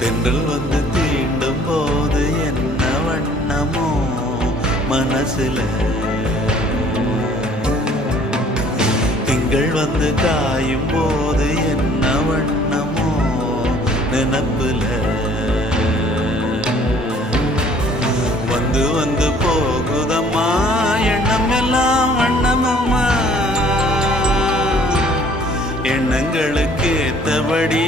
தென்றல் வந்து தீண்டும் போது என்ன வண்ணமோ மனசுல, திங்கள் வந்து காயும் போது என்ன வண்ணமோ நினப்புல, வந்து வந்து போகுதம்மா எண்ணம் எல்லாம் வண்ணமம்மா, எண்ணங்களுக்கு ஏத்தபடி